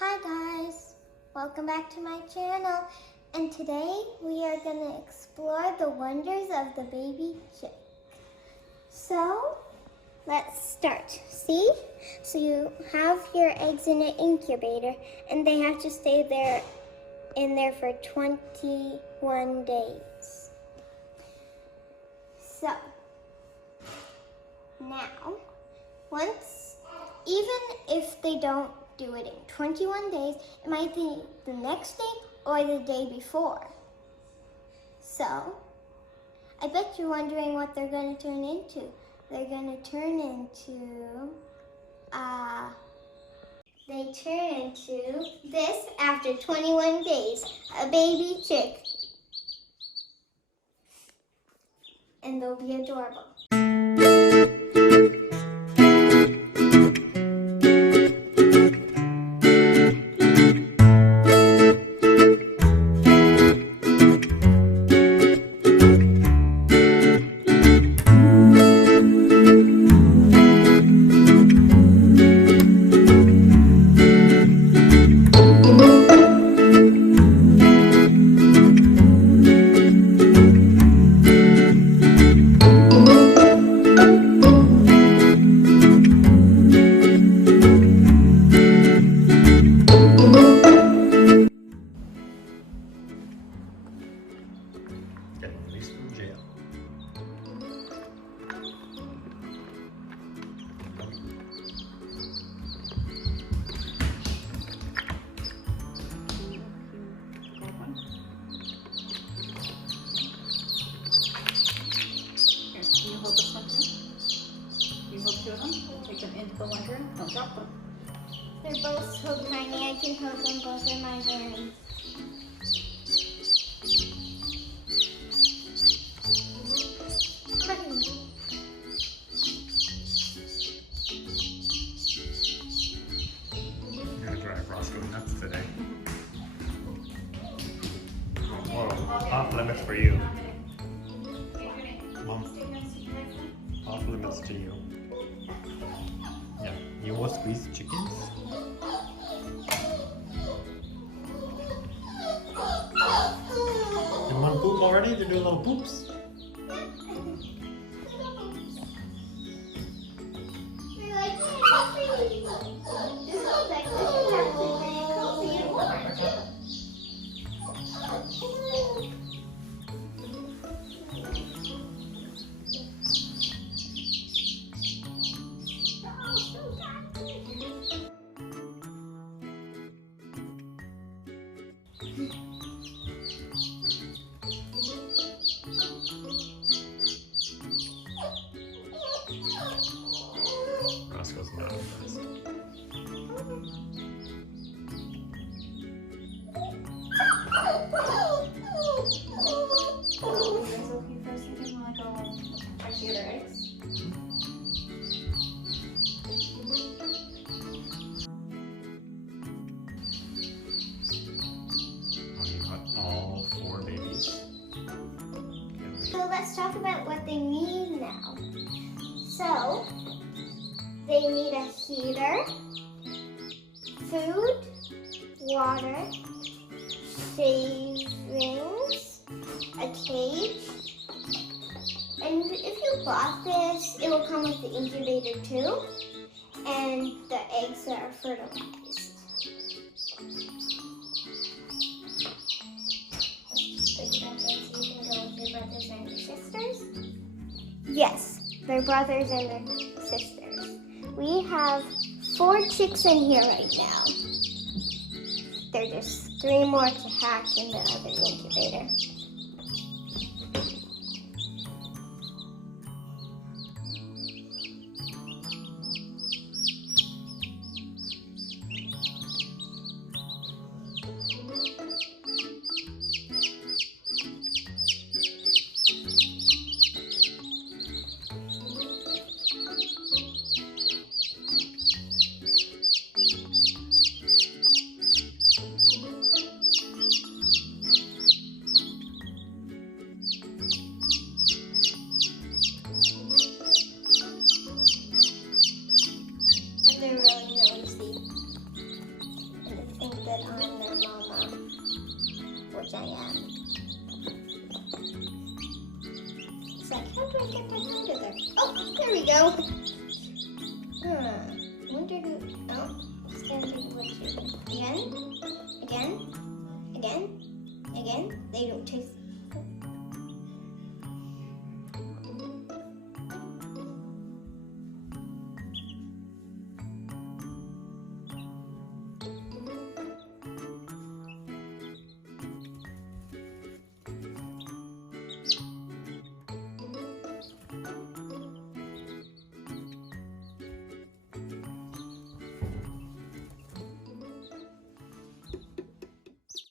Hi guys, welcome back to my channel, and today we are going to explore the wonders of the baby chick. So let's start. See? So you have your eggs in an incubator and they have to stay in there for 21 days. So now, even if they don't do it in 21 days, it might be the next day or the day before. So, I bet you're wondering what they're going to turn into. They're going to turn into, this after 21 days, a baby chick. And they'll be adorable. Getting released from jail. Here, can you hold this one too? You hold two of them? Take them into the lunch room. Don't drop them. They're both so tiny, I can hold them both in my hands. You're gonna drive Roscoe nuts today. Whoa, off limits for you. Mom, off limits to you. Yeah, you will squeeze chickens? You want to poop already? They're doing little poops. Roscoe's not impressed. You guys okay for a second while I go check the other eggs? Oh, you got all 4 babies. So let's talk about what they need now. So, they need a heater, food, water, shavings, a cage, and if you bought this, it will come with the incubator too, and the eggs that are fertilized. Pick it up so you can go with your brothers and your sisters. Yes, they're brothers and their sisters. We have 4 chicks in here right now. There's just 3 more to hatch in the other incubator. Oh, standing butcher. Again, again, again, again. They don't taste